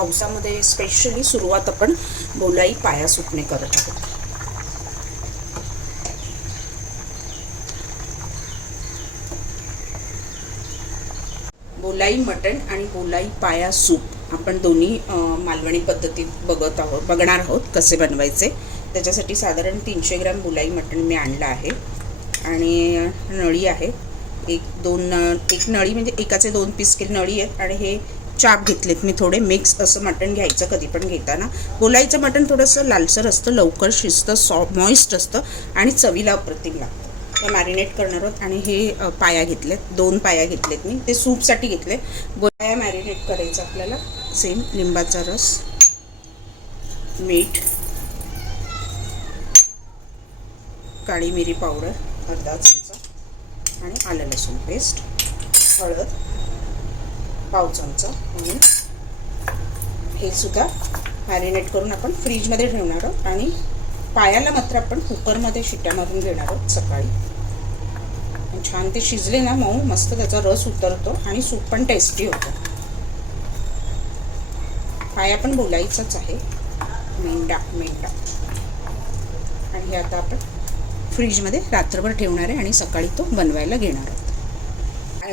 पावसामध्ये स्पेशली सुरुवात आपण बोलाई पाया सुटणे करत आहोत. बोलाई मटण आणि बोलाई पाया सूप आपण दोन्ही मालवणी पद्धतीत बघत आहोत बघणार आहोत कसे बनवायचे. त्याच्यासाठी साधारण तीनशे ग्रॅम बोलाई मटण मी आणलं आहे. आणि नळी आहे. एक दोन एक नळी म्हणजे एकाचे दोन पीस केली नळी आहेत आणि हे चाप घेतलेत. मी थोडे मिक्स असं मटण घ्यायचं कधी पण घेताना. बोलायचं मटण थोडंसं लालसर असतं लवकर शिजतं सॉफ्ट मॉइस्ट असतं आणि चवीला अप्रतिम लागतं. तर मॅरिनेट करणार आहोत आणि हे पाया घेतलेत. दोन पाया घेतलेत मी. ते सूपसाठी घेतले गोळ्या मॅरिनेट करायचं आपल्याला. सेम लिंबाचा रस मीठ काळी मिरी पावडर अर्धा चमचा आणि आलं लसूण पेस्ट हळद पाव चमचा म्हणून. हे सुद्धा मॅरिनेट करून आपण फ्रीजमध्ये ठेवणार आहोत आणि पायाला मात्र आपण कुकरमध्ये शिट्ट्या मारून घेणार आहोत सकाळी. छान ते शिजले ना मऊ मस्त त्याचा रस उतरतो आणि सूप पण टेस्टी होतं. पाया पण बोलायचंच आहे. मेंढा मेंढा. आणि हे आता आपण फ्रीजमध्ये रात्रभर ठेवणार आहे आणि सकाळी तो बनवायला घेणार आहे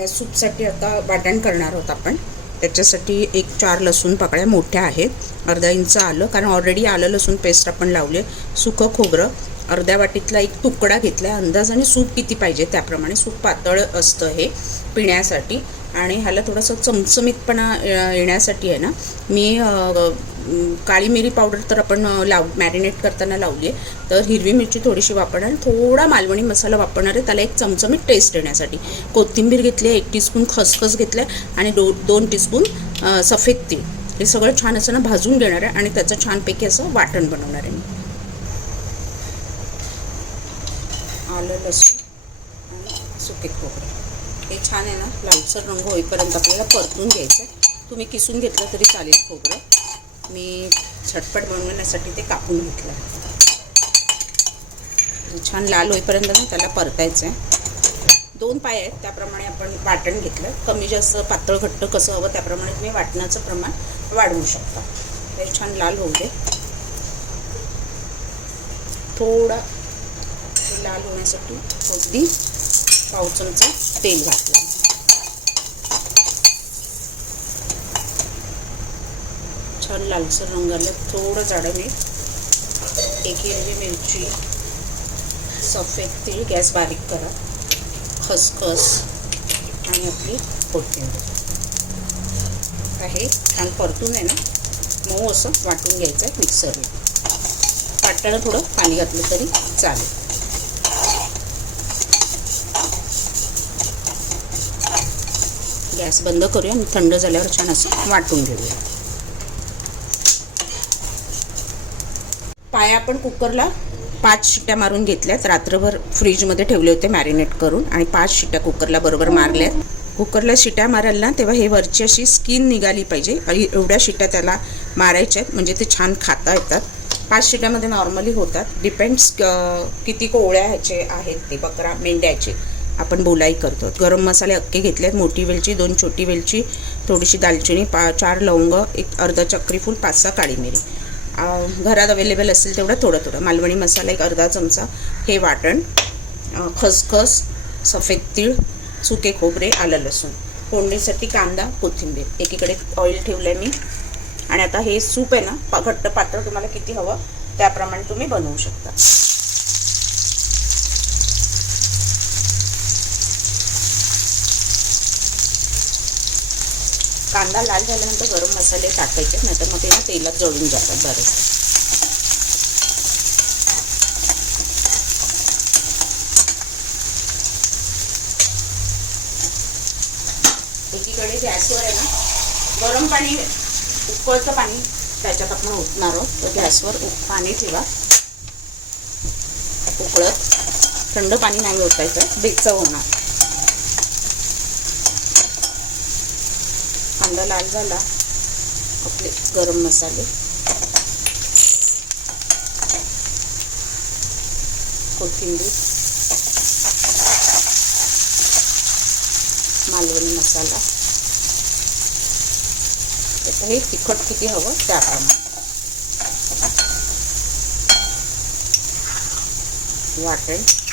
सूपसाठी आता वाटण करणार आहोत आपण. त्याच्यासाठी एक चार लसूण पाकळ्या मोठ्या आहेत. अर्धा इंच आलं कारण ऑलरेडी आलं लसूण पेस्ट आपण लावले. सुकं खोबरं. अर्ध्या वाटीतला एक तुकडा घेतला आहे अंदाजाने सूप किती पाहिजे त्याप्रमाणे. सूप पातळ असतं हे पिण्यासाठी. आणि ह्याला थोडंसं चमचमीतपणा येण्यासाठी आहे ना मी काळी मिरी पावडर तर आपण लाव मॅरिनेट करताना लावली आहे तर हिरवी मिरची थोडीशी वापरणार थोडा मालवणी मसाला वापरणार आहे. त्याला एक चमचमीत टेस्ट येण्यासाठी. कोथिंबीर घेतली आहे एक टीस्पून खसखस घेतलं आहे आणि दो दोन टीस्पून सफेद तीळ. हे सगळं छान असं ना भाजून घेणार आहे आणि त्याचं छानपैकी असं वाटण बनवणार आहे मी. आलं लसूण आणि सुके खोबरं. हे छान आहे ना लालसर रंग होईपर्यंत आपल्याला परतून घ्यायचं आहे तुम्ही किसून घेतलं तरी चालेल खोबरं. मी झटपट बनवण्यासाठी ते कापून घेतलं. छान लाल होईपर्यंत ना त्याला परतायचं आहे दोन पाय आहेत त्याप्रमाणे आपण वाटण घेतलं. कमी जास्त पातळ घट्ट कसं हवं त्याप्रमाणे तुम्ही वाटणाचं प्रमाण वाढवू शकता. ते छान लाल होऊ दे. थोडा लाल होण्यासाठी अगदी पाव चमचा तेल घातलं. छान लालसर रंग रंगाला थोडं जाडं मीठ. एक हिरवी मिरची. सफेद तीळ. गॅस बारीक करा. खसखस. आणि आपली कोथिंबीर. आहे. छान परतून आहे ना? मऊ असं वाटून घ्यायचं आहे मिक्सरला. पातळ थोडं पाणी घातलं तरी चालेल. गॅस बंद करूया आणि थंड झाल्यावर छान असं वाटून घेऊया. पाया आपण कुकरला पाच शिट्ट्या मारून घेतल्यात. रात्रभर फ्रीजमध्ये ठेवले होते मॅरिनेट करून आणि पाच शिट्ट्या कुकरला बरोबर मारल्यात. कुकरला शिट्या मारायला ना तेव्हा हे वरची अशी स्किन निघाली पाहिजे. आणि एवढ्या शिट्या त्याला मारायच्या आहेत. म्हणजे ते छान खाता येतात. पाच शिट्यामध्ये नॉर्मली होतात. डिपेंड्स किती कोवळ्या ह्याचे आहेत ते बकरा मेंढ्याचे. आपण बोलाई करतो. गरम मसाले अक्के घेतलेत. मोठी वेलची दोन छोटी वेलची थोडीशी दालचिनी पा चार लवंग एक अर्धा चक्रीफूल पाच सहा काळी मिरी. घरात अवेलेबल असेल तेवढं थोडं थोडं. मालवणी मसाला एक अर्धा चमचा हे वाटण खसखस सफेद तीळ सुके खोबरे आलं लसूण. फोडणीसाठी कांदा कोथिंबीर. एकीकडे ऑइल ठेवलं आहे मी. आणि आता हे सूप आहे ना पा- घट्ट पातळ तुम्हाला किती हवं त्याप्रमाणे तुम्ही बनवू शकता. कांदा लाल झाल्यानंतर गरम मसाले टाकायचे नाहीतर मग ते ना तेलात जळून जातात बरेच एकीकडे गॅसवर आहे ना गरम पाणी उकळचं पाणी त्याच्यात आपण ओतणार आहोत. तर गॅसवर पाणी ठेवा. उकळत. थंड पाणी नाही ओतायचं बेचव होणार. कांदा लाल झाला. आपले गरम मसाले. कोथिंबीर. मालवणी मसाला. आता हे तिखट किती हवं त्याप्रमाणे. वाटेल.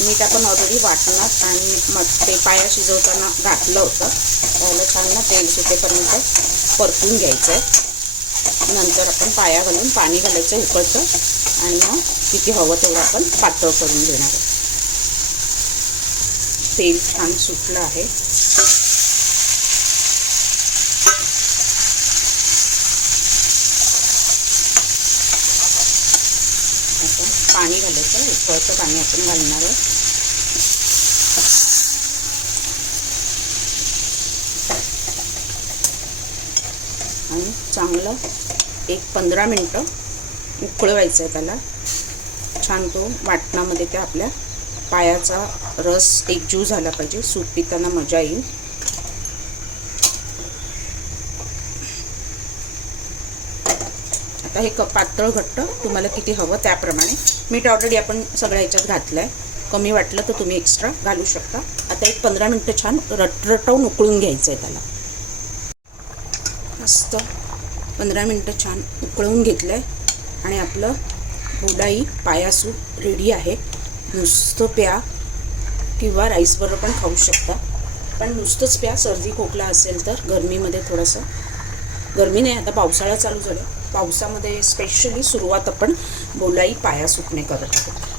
मीठ आपण ऑलरेडी वाटणार आणि मग ते पाया शिजवताना घातलं होतं. त्याला छान ना तेल सुटेपर्यंत परतून घ्यायचं आहे नंतर आपण पाया घालून पाणी घालायचं उकळतं आणि मग किती हवं तेवढं आपण पातळ करून घेणार तेल छान सुटलं आहे आता पाणी घालायचं उकळतं पाणी आपण घालणार आहोत. आणि चांगलं एक पंधरा मिनटं उकळवायचं आहे त्याला. छान तो वाटणामध्ये त्या आपल्या पायाचा रस एक एकजीव झाला पाहिजे सूप पिताना मजा येईल. आता हे क पातळ घट्ट तुम्हाला किती हवं त्याप्रमाणे. मीठ ऑलरेडी आपण सगळ्या ह्याच्यात घातलं आहे कमी वाटलं तर तुम्ही एक्स्ट्रा घालू शकता. आता एक पंधरा मिनटं छान रटरटवून उकळून घ्यायचं आहे त्याला. मस्त. पंधरा मिनटं छान उकळून घेतलं आहे आणि आपलं बोलाई पायासूप रेडी आहे. नुसतं प्या. किंवा राईसबरोबर पण खाऊ शकता. पण नुसतंच प्या. सर्दी खोकला असेल तर गरमीमध्ये थोडंसं. गरमी नाही आता पावसाळा चालू झाला. पावसामध्ये स्पेशली सुरुवात आपण बोलाई पाया सुटणे करत आहोत.